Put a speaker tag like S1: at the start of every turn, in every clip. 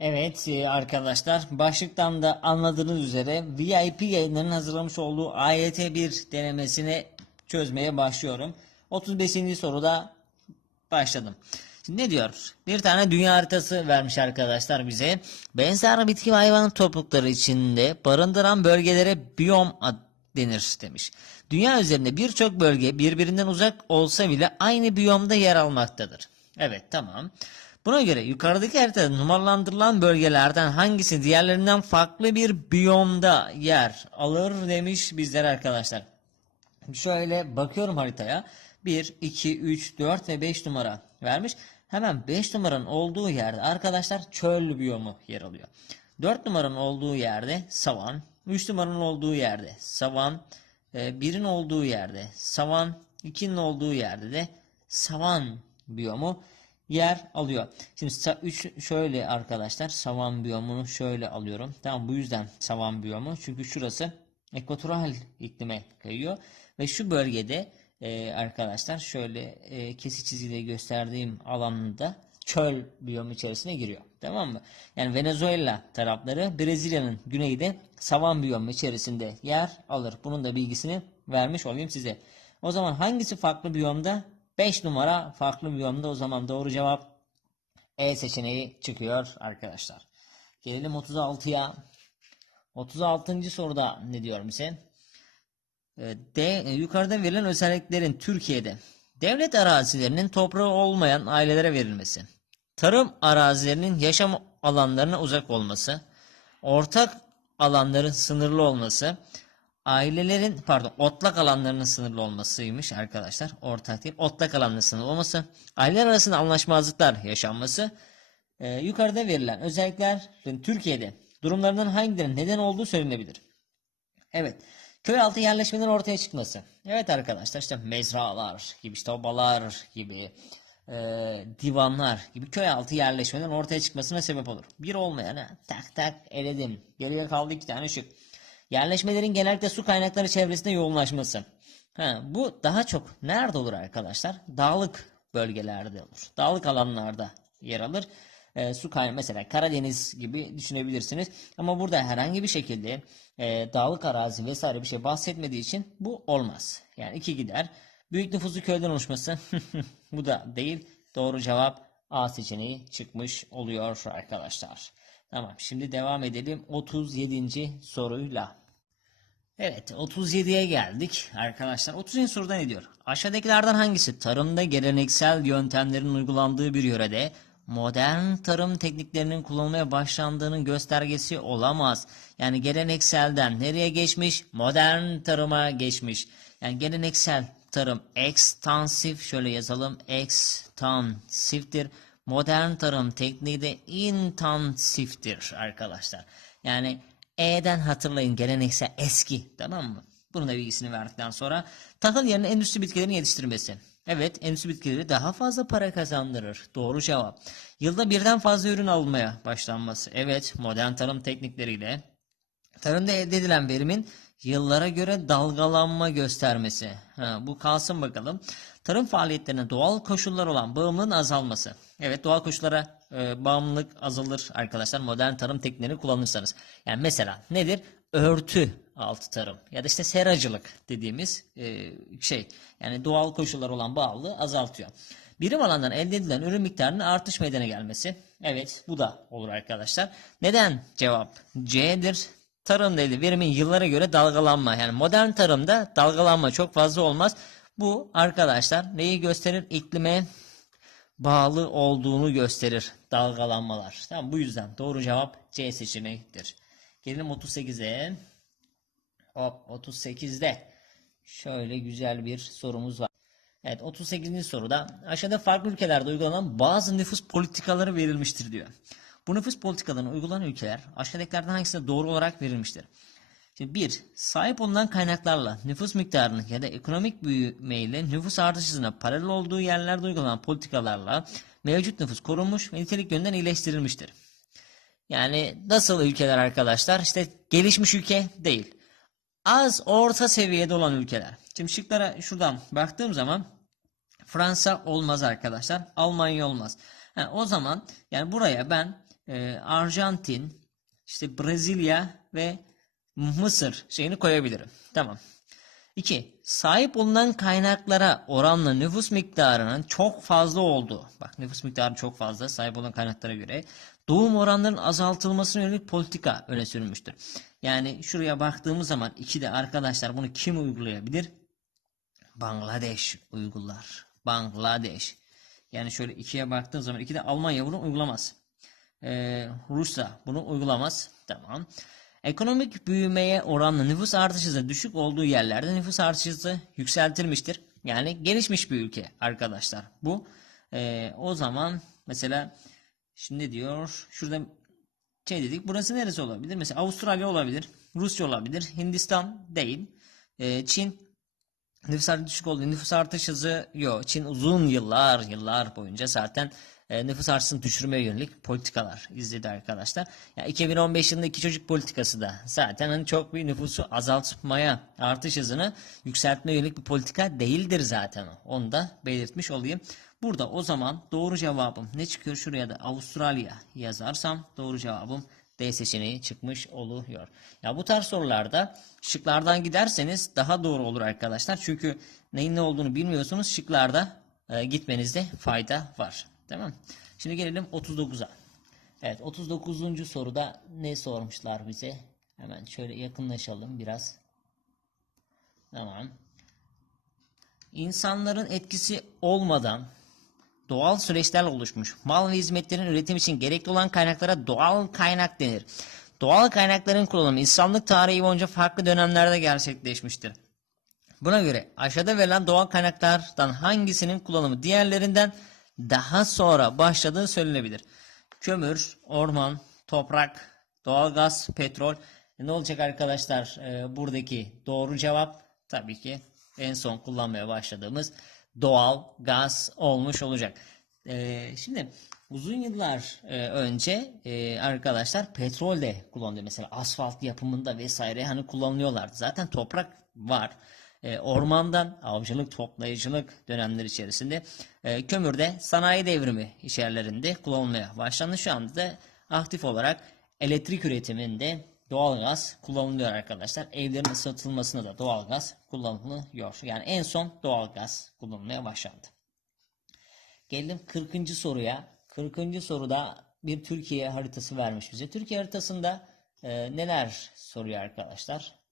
S1: Evet e, arkadaşlar başlıktan da anladığınız üzere VIP yayınlarının hazırlamış olduğu AYT1 denemesini çözmeye başlıyorum. 35. soruda başladım. Şimdi ne diyor? Bir tane dünya haritası vermiş arkadaşlar bize. Benzer bitki ve hayvan toplulukları içinde barındıran bölgelere biyom ad denir demiş. Dünya üzerinde birçok bölge birbirinden uzak olsa bile aynı biyomda yer almaktadır. Evet tamam. Buna göre yukarıdaki haritada numaralandırılan bölgelerden hangisi diğerlerinden farklı bir biyomda yer alır demiş bizler arkadaşlar. Şöyle bakıyorum haritaya. 1, 2, 3, 4 ve 5 numara vermiş. Hemen 5 numaranın olduğu yerde arkadaşlar çöl biyomu yer alıyor. 4 numaranın olduğu yerde savan. 3 numaranın olduğu yerde savan. 1'in olduğu yerde savan. 2'nin olduğu yerde de savan biyomu yer alıyor. Şimdi 3 şöyle arkadaşlar savan biyomunu şöyle alıyorum. Tamam bu yüzden savan biyomu. Çünkü şurası ekvatoral iklime kayıyor. Ve şu bölgede e, arkadaşlar şöyle e, kesik çizgiyle gösterdiğim alanda çöl biyomu içerisine giriyor. Tamam mı? Yani Venezuela tarafları Brezilya'nın güneyde savan biyomu içerisinde yer alır. Bunun da bilgisini vermiş olayım size. O zaman hangisi farklı biyomda? 5 numara farklı biyomda o zaman doğru cevap E seçeneği çıkıyor arkadaşlar. Gelelim 36'ya. 36. soruda ne diyorum ise? De, yukarıda verilen özelliklerin Türkiye'de devlet arazilerinin toprağı olmayan ailelere verilmesi, tarım arazilerinin yaşam alanlarına uzak olması, ortak alanların sınırlı olması, ailelerin pardon otlak alanlarının sınırlı olmasıymış arkadaşlar. Ortak değil otlak alanların sınırlı olması, aileler arasında anlaşmazlıklar yaşanması, e, yukarıda verilen özelliklerin Türkiye'de durumlarından hangilerinin neden olduğu söylenebilir. Evet. Köy altı yerleşmelerin ortaya çıkması. Evet arkadaşlar işte mezralar gibi işte obalar gibi e, divanlar gibi köy altı yerleşmelerin ortaya çıkmasına sebep olur. Bir olmayana tak tak eledim. Geriye kaldı iki tane şık. Yerleşmelerin genellikle su kaynakları çevresinde yoğunlaşması. Ha, bu daha çok nerede olur arkadaşlar? Dağlık bölgelerde olur. Dağlık alanlarda yer alır. E, su kaynağı mesela Karadeniz gibi düşünebilirsiniz. Ama burada herhangi bir şekilde e, dağlık arazi vesaire bir şey bahsetmediği için bu olmaz. Yani iki gider. Büyük nüfusu köyden oluşması bu da değil. Doğru cevap A seçeneği çıkmış oluyor arkadaşlar. Tamam şimdi devam edelim 37. soruyla. Evet 37'ye geldik arkadaşlar. 30. soruda ne diyor? Aşağıdakilerden hangisi tarımda geleneksel yöntemlerin uygulandığı bir yörede modern tarım tekniklerinin kullanılmaya başlandığının göstergesi olamaz. Yani gelenekselden nereye geçmiş? Modern tarıma geçmiş. Yani geleneksel tarım ekstansif şöyle yazalım ekstansiftir. Modern tarım tekniği de intensiftir arkadaşlar. Yani E'den hatırlayın geleneksel eski tamam mı? Bunun da bilgisini verdikten sonra tahıl yerine endüstri bitkilerini yetiştirmesi. Evet endüstri bitkileri daha fazla para kazandırır. Doğru cevap. Yılda birden fazla ürün alınmaya başlanması. Evet modern tarım teknikleriyle tarımda elde edilen verimin yıllara göre dalgalanma göstermesi. Ha, bu kalsın bakalım. Tarım faaliyetlerine doğal koşullar olan bağımlılığın azalması. Evet doğal koşullara e, bağımlılık azalır arkadaşlar modern tarım tekniklerini kullanırsanız. Yani mesela nedir? Örtü altı tarım ya da işte seracılık dediğimiz e, şey. Yani doğal koşullar olan bağlılığı azaltıyor. Birim alandan elde edilen ürün miktarının artış meydana gelmesi. Evet bu da olur arkadaşlar. Neden? Cevap C'dir. Tarımda elde verimin yıllara göre dalgalanma. Yani modern tarımda dalgalanma çok fazla olmaz. Bu arkadaşlar neyi gösterir? İklime bağlı olduğunu gösterir dalgalanmalar. Tamam bu yüzden doğru cevap C seçeneğidir. Gelelim 38'e. Hop 38'de şöyle güzel bir sorumuz var. Evet 38. soruda aşağıda farklı ülkelerde uygulanan bazı nüfus politikaları verilmiştir diyor. Bu nüfus politikalarını uygulanan ülkeler aşağıdakilerden hangisine doğru olarak verilmiştir? Şimdi bir, sahip olunan kaynaklarla nüfus miktarını ya da ekonomik büyümeyle nüfus artış paralel olduğu yerlerde uygulanan politikalarla mevcut nüfus korunmuş ve nitelik yönden iyileştirilmiştir. Yani nasıl ülkeler arkadaşlar? İşte gelişmiş ülke değil. Az orta seviyede olan ülkeler. Şimdi şıklara şuradan baktığım zaman Fransa olmaz arkadaşlar. Almanya olmaz. Yani o zaman yani buraya ben e, Arjantin, işte Brezilya ve Mısır şeyini koyabilirim. Tamam. 2. Sahip olunan kaynaklara oranla nüfus miktarının çok fazla olduğu. Bak nüfus miktarı çok fazla sahip olan kaynaklara göre. Doğum oranlarının azaltılmasına yönelik politika öne sürülmüştür. Yani şuraya baktığımız zaman iki de arkadaşlar bunu kim uygulayabilir? Bangladeş uygular. Bangladeş. Yani şöyle ikiye baktığın zaman iki de Almanya bunu uygulamaz. Ee, Rusya bunu uygulamaz. Tamam. Ekonomik büyümeye oranla nüfus artış hızı düşük olduğu yerlerde nüfus artış hızı yükseltilmiştir. Yani gelişmiş bir ülke arkadaşlar. Bu Ee, o zaman mesela şimdi diyor şurada şey dedik burası neresi olabilir? Mesela Avustralya olabilir. Rusya olabilir. Hindistan değil. Ee, Çin Nüfus artışı düşük oldu. Nüfus artış hızı yok. Çin uzun yıllar yıllar boyunca zaten e, nüfus artışını düşürmeye yönelik politikalar izledi arkadaşlar. Ya 2015 yılında iki çocuk politikası da zaten hani çok bir nüfusu azaltmaya, artış hızını yükseltmeye yönelik bir politika değildir zaten. Onu da belirtmiş olayım. Burada o zaman doğru cevabım ne çıkıyor? Şuraya da Avustralya yazarsam doğru cevabım D seçeneği çıkmış oluyor. Ya bu tarz sorularda şıklardan giderseniz daha doğru olur arkadaşlar. Çünkü neyin ne olduğunu bilmiyorsunuz. Şıklarda e, gitmenizde fayda var. Tamam. Şimdi gelelim 39'a. Evet 39. soruda ne sormuşlar bize? Hemen şöyle yakınlaşalım biraz. Tamam. İnsanların etkisi olmadan doğal süreçlerle oluşmuş mal ve hizmetlerin üretim için gerekli olan kaynaklara doğal kaynak denir. Doğal kaynakların kullanımı insanlık tarihi boyunca farklı dönemlerde gerçekleşmiştir. Buna göre aşağıda verilen doğal kaynaklardan hangisinin kullanımı diğerlerinden daha sonra başladığı söylenebilir. Kömür, orman, toprak, doğalgaz, petrol. E, Ne olacak arkadaşlar? Ee, buradaki doğru cevap tabii ki en son kullanmaya başladığımız doğal gaz olmuş olacak. Ee, şimdi uzun yıllar e, önce e, arkadaşlar petrol de kullanılıyor. Mesela asfalt yapımında vesaire hani kullanılıyorlardı. Zaten toprak var. E, ormandan avcılık, toplayıcılık dönemleri içerisinde e, kömür de sanayi devrimi içerilerinde kullanılmaya başlandı. Şu anda da aktif olarak elektrik üretiminde doğalgaz kullanılıyor arkadaşlar. Evlerin ısıtılmasında da doğalgaz kullanılıyor. Yani en son doğalgaz kullanılmaya başlandı. Geldim 40. soruya. 40. soruda bir Türkiye haritası vermiş bize. Türkiye haritasında e, neler soruyor arkadaşlar?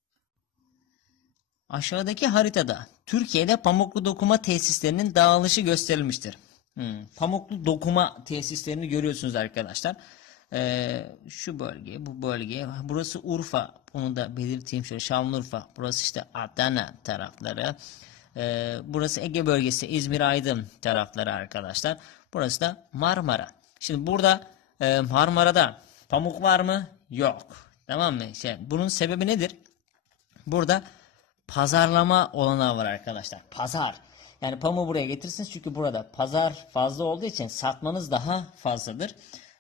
S1: Aşağıdaki haritada Türkiye'de pamuklu dokuma tesislerinin dağılışı gösterilmiştir. Hmm, Pamuklu dokuma tesislerini görüyorsunuz arkadaşlar. Ee, şu bölge, bu bölge. Burası Urfa. Onu da belirteyim şöyle. Şanlıurfa. Burası işte Adana tarafları. Ee, burası Ege bölgesi, İzmir Aydın tarafları arkadaşlar. Burası da Marmara. Şimdi burada e, Marmara'da pamuk var mı? Yok. Tamam mı? Şey, bunun sebebi nedir? Burada pazarlama olanağı var arkadaşlar. Pazar. Yani pamuğu buraya getirirsiniz çünkü burada pazar fazla olduğu için satmanız daha fazladır.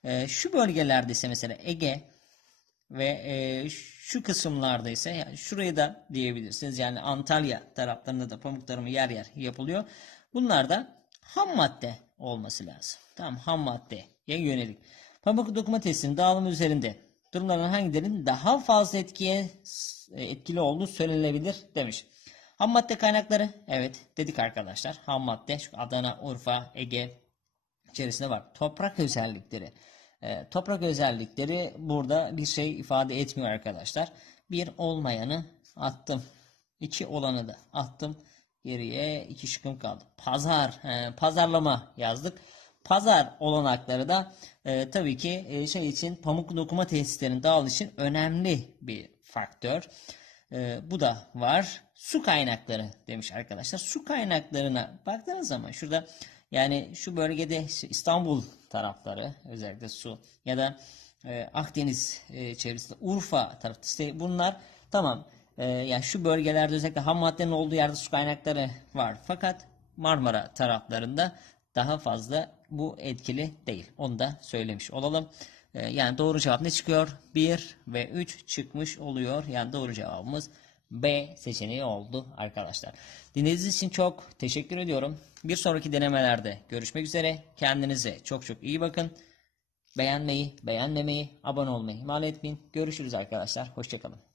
S1: Ee, şu bölgelerde ise mesela Ege ve e, şu kısımlarda ise yani şurayı da diyebilirsiniz. Yani Antalya taraflarında da pamuk tarımı yer yer yapılıyor. Bunlar da ham madde olması lazım. Tamam ham maddeye yönelik. Pamuk dokuma testinin dağılımı üzerinde durumların hangilerinin daha fazla etkiye e, etkili olduğu söylenebilir demiş. Ham madde kaynakları evet dedik arkadaşlar. Ham madde şu Adana, Urfa, Ege içerisinde var. Toprak özellikleri. E, toprak özellikleri burada bir şey ifade etmiyor arkadaşlar. Bir olmayanı attım. İki olanı da attım. Geriye iki şıkkım kaldı. Pazar, e, pazarlama yazdık. Pazar olanakları da e, tabii ki e, şey için pamuk dokuma tesislerinin dağılış için önemli bir faktör. E, bu da var. Su kaynakları demiş arkadaşlar. Su kaynaklarına baktığınız zaman şurada yani şu bölgede İstanbul tarafları özellikle su ya da e, Akdeniz e, çevresinde Urfa tarafı işte bunlar tamam e, yani şu bölgelerde özellikle ham maddenin olduğu yerde su kaynakları var. Fakat Marmara taraflarında daha fazla bu etkili değil. Onu da söylemiş olalım. E, yani doğru cevap ne çıkıyor? 1 ve 3 çıkmış oluyor. Yani doğru cevabımız B seçeneği oldu arkadaşlar. Dinlediğiniz için çok teşekkür ediyorum. Bir sonraki denemelerde görüşmek üzere. Kendinize çok çok iyi bakın. beğenmeyi, beğenmemeyi, abone olmayı ihmal etmeyin. Görüşürüz arkadaşlar. Hoşçakalın.